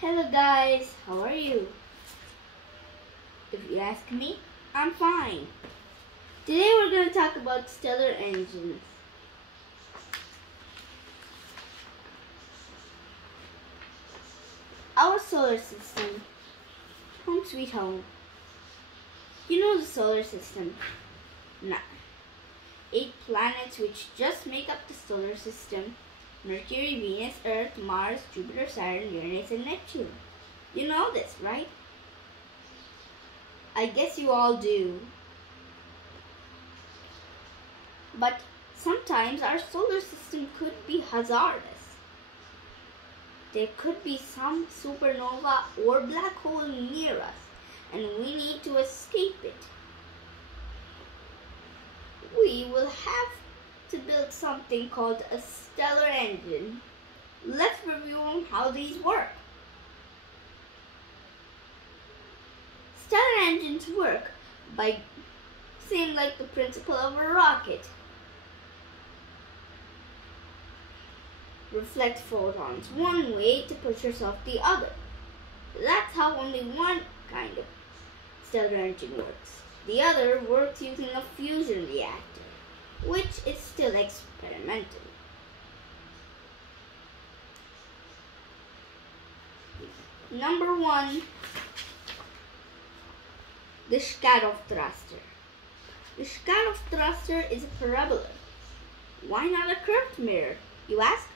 Hello guys, how are you? If you ask me, I'm fine. Today we're going to talk about stellar engines. Our solar system, home sweet home. You know the solar system? Nah. 8 planets which just make up the solar system. Mercury, Venus, Earth, Mars, Jupiter, Saturn, Uranus, and Neptune. You know this, right? I guess you all do. But sometimes our solar system could be hazardous. There could be some supernova or black hole near us, and we need to escape it. We will have to build something called a stellar engine. Let's review on how these work. Stellar engines work by same like the principle of a rocket. Reflect photons one way to push yourself the other. That's how only one kind of stellar engine works. The other works using a fusion reactor, which is still experimental. Number 1, the Shkadov thruster. The Shkadov thruster is a parabola. Why not a curved mirror, you ask?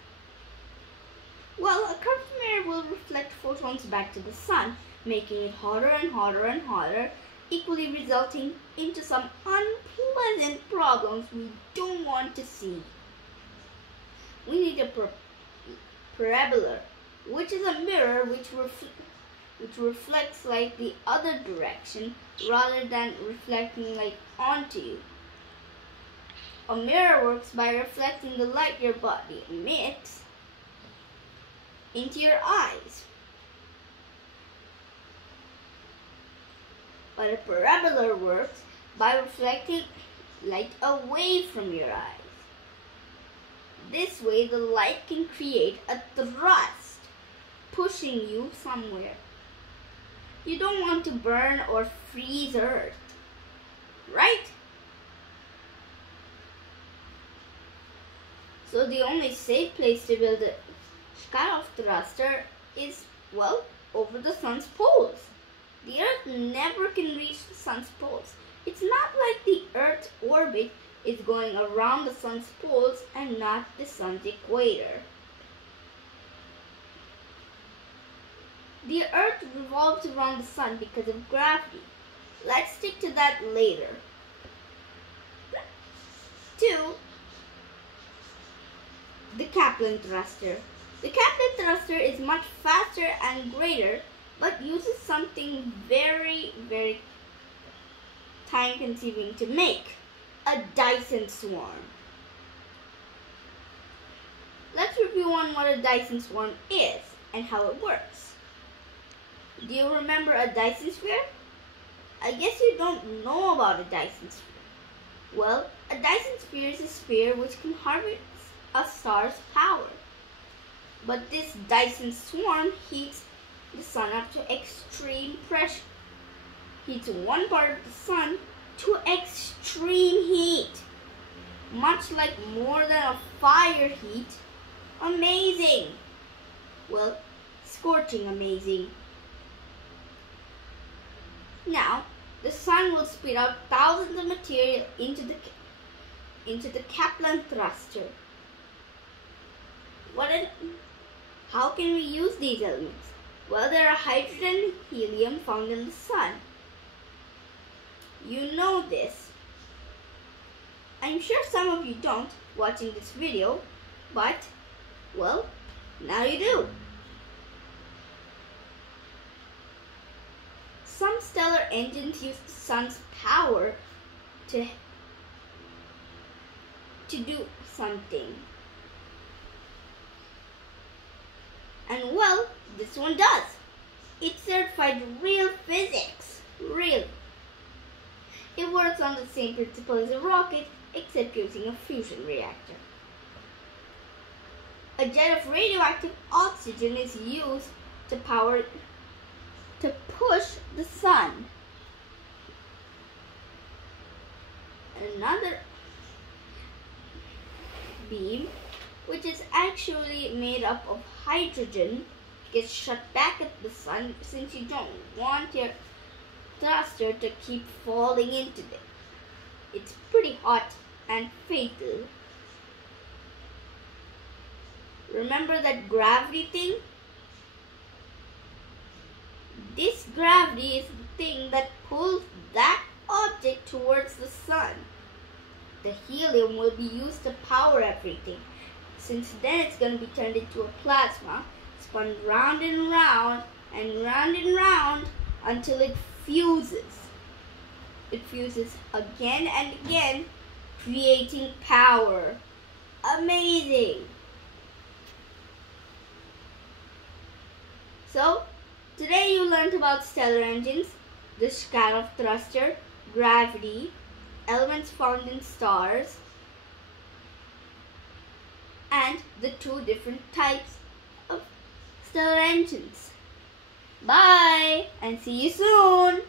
Well, a curved mirror will reflect photons back to the sun, making it hotter and hotter and hotter, equally resulting into some unpleasant problems we don't want to see. We need a parabola, which is a mirror which reflects light the other direction rather than reflecting light onto you. A mirror works by reflecting the light your body emits into your eyes. But a parabola works by reflecting light away from your eyes. This way the light can create a thrust, pushing you somewhere. You don't want to burn or freeze Earth, right? So the only safe place to build a Shkadov thruster is, well, over the sun's poles. The Earth never can reach the sun's poles. It's not like the Earth's orbit is going around the sun's poles and not the sun's equator. The Earth revolves around the sun because of gravity. Let's stick to that later. 2. The Kaplan thruster. The Kaplan thruster is much faster and greater, but uses something very, very time-consuming to make. A Dyson swarm. Let's review on what a Dyson swarm is and how it works. Do you remember a Dyson sphere? I guess you don't know about a Dyson sphere. Well, a Dyson sphere is a sphere which can harvest a star's power. But this Dyson swarm heats the sun up to extreme pressure. Heats one part of the sun to extreme heat. Much like more than a fire heat. Amazing! Well, scorching amazing. Now, the sun will spit out thousands of material into the Kaplan thruster. How can we use these elements? Well, there are hydrogen and helium found in the sun. You know this. I'm sure some of you don't watching this video, but, well, now you do. Some stellar engines use the sun's power to do something. And well, this one does. It's certified real physics. Real. It works on the same principle as a rocket, except using a fusion reactor. A jet of radioactive oxygen is used to push the sun. Another beam, which is actually made up of hydrogen, gets shot back at the sun since you don't want your thruster to keep falling into it. It's pretty hot and fatal. Remember that gravity thing? This gravity is the thing that pulls that object towards the sun. The helium will be used to power everything. Since then it's going to be turned into a plasma, spun round and round and round and round until it fuses. It fuses again and again, creating power. Amazing! So, today you learned about stellar engines, the Skarloff thruster, gravity, elements found in stars, and the two different types of stellar engines. Bye and see you soon!